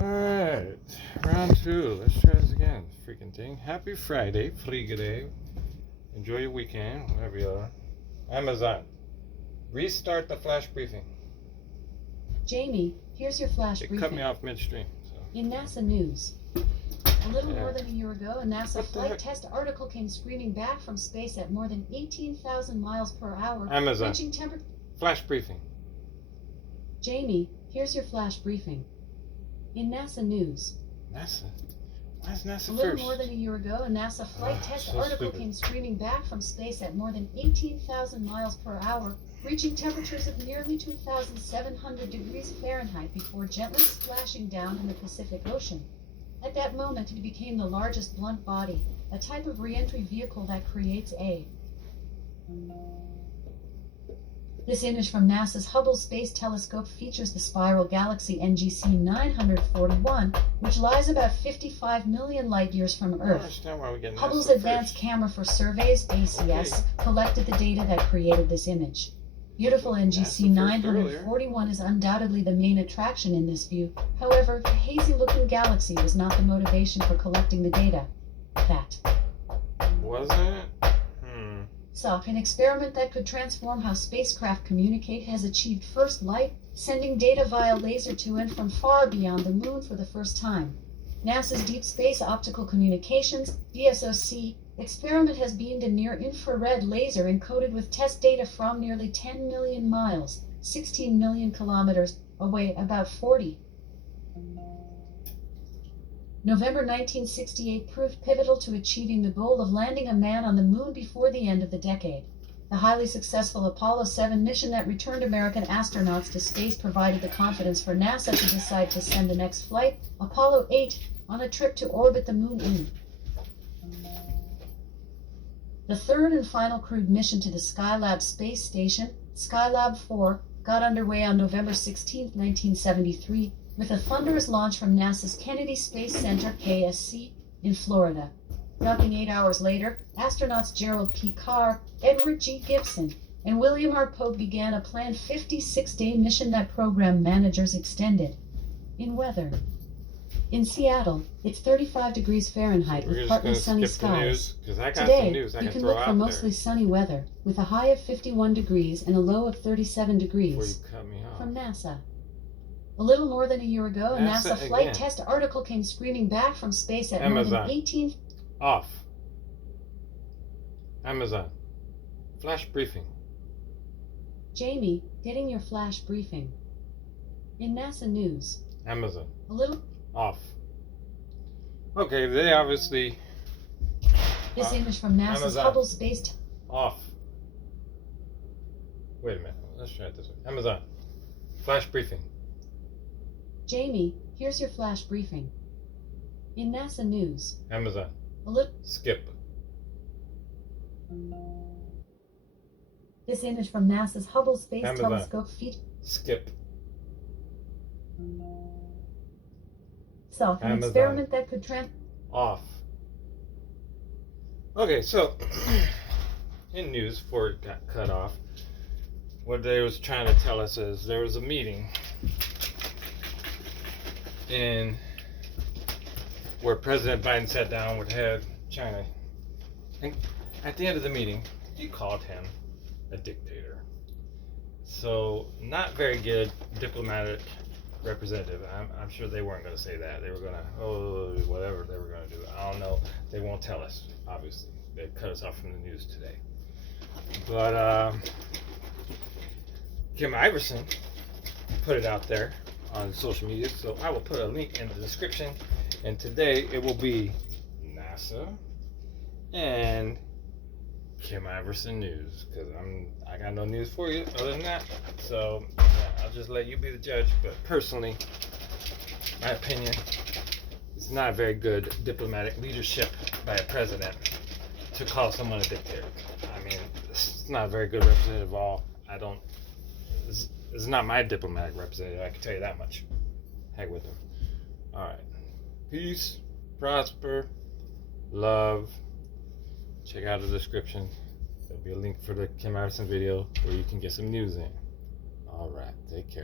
Alright, round two. Let's try this again. Freaking thing. Happy Friday, Friday. Enjoy your weekend, wherever you are. Amazon. Restart the flash briefing. Jamie, here's your flash briefing. It cut me off midstream. So. In NASA news. A little more than a year ago, a NASA flight test article came screaming back from space at more than 18,000 miles per hour, Amazon. reaching temperature. Flash briefing. Jamie, here's your flash briefing. In NASA news. NASA? Why is NASA first? A little more than a year ago, a NASA flight test article came screaming back from space at more than 18,000 miles per hour, reaching temperatures of nearly 2,700 degrees Fahrenheit before gently splashing down in the Pacific Ocean. At that moment, it became the largest blunt body, a type of re-entry vehicle that creates a. This image from NASA's Hubble Space Telescope features the spiral galaxy NGC 941, which lies about 55 million light-years from Earth. Hubble's Advanced Camera for Surveys, ACS, collected the data that created this image. Beautiful NGC 941 is undoubtedly the main attraction in this view. However, the hazy-looking galaxy was not the motivation for collecting the data. That wasn't it? An experiment that could transform how spacecraft communicate has achieved first light, sending data via laser to and from far beyond the moon for the first time. NASA's Deep Space Optical Communications, DSOC, experiment has beamed a near-infrared laser encoded with test data from nearly 10 million miles, 16 million kilometers, away, about 40. November 1968 proved pivotal to achieving the goal of landing a man on the moon before the end of the decade. The highly successful Apollo 7 mission that returned American astronauts to space provided the confidence for NASA to decide to send the next flight, Apollo 8, on a trip to orbit the moon in. The third and final crewed mission to the Skylab space station, Skylab 4, got underway on November 16, 1973, with a thunderous launch from NASA's Kennedy Space Center, KSC, in Florida. Docking 8 hours later, astronauts Gerald P. Carr, Edward G. Gibson, and William R. Pogue began a planned 56-day mission that program managers extended. In weather. In Seattle, it's 35 degrees Fahrenheit with partly sunny skies. Today, you can look for mostly sunny weather, with a high of 51 degrees and a low of 37 degrees. From NASA. A little more than a year ago, a NASA flight test article came screaming back from space at more than 18... Off. Amazon. Flash briefing. Jamie, getting your flash briefing. In NASA news. Amazon. A little... Off. Okay, they obviously... This image from NASA's Amazon. Hubble Space... Off. Wait a minute. Let's try it this way. Amazon. Flash briefing. Jamie, here's your flash briefing. In NASA news. Amazon. A little... Skip. This image from NASA's Hubble Space Amazon. Telescope features... Skip. An Amazon. experiment that could Off. Okay, so in news before it got cut off, what they was trying to tell us is there was a meeting in where President Biden sat down with head China, and at the end of the meeting, he called him a dictator. So not very good diplomatic representative. I'm sure they weren't going to say that. They were going to, whatever they were going to do. I don't know. They won't tell us, obviously. They cut us off from the news today. But Kim Iverson put it out there on social media, so I will put a link in the description. And today it will be NASA and Kim Iverson news, because I got no news for you other than that. So yeah, I'll just let you be the judge. But personally, my opinion, it's not very good diplomatic leadership by a president to call someone a dictator. I mean, it's not a very good representative at all. It's not my diplomatic representative, I can tell you that much. Heck with him. Alright. Peace, prosper, love. Check out the description. There'll be a link for the Kim Iverson video where you can get some news in. Alright, take care.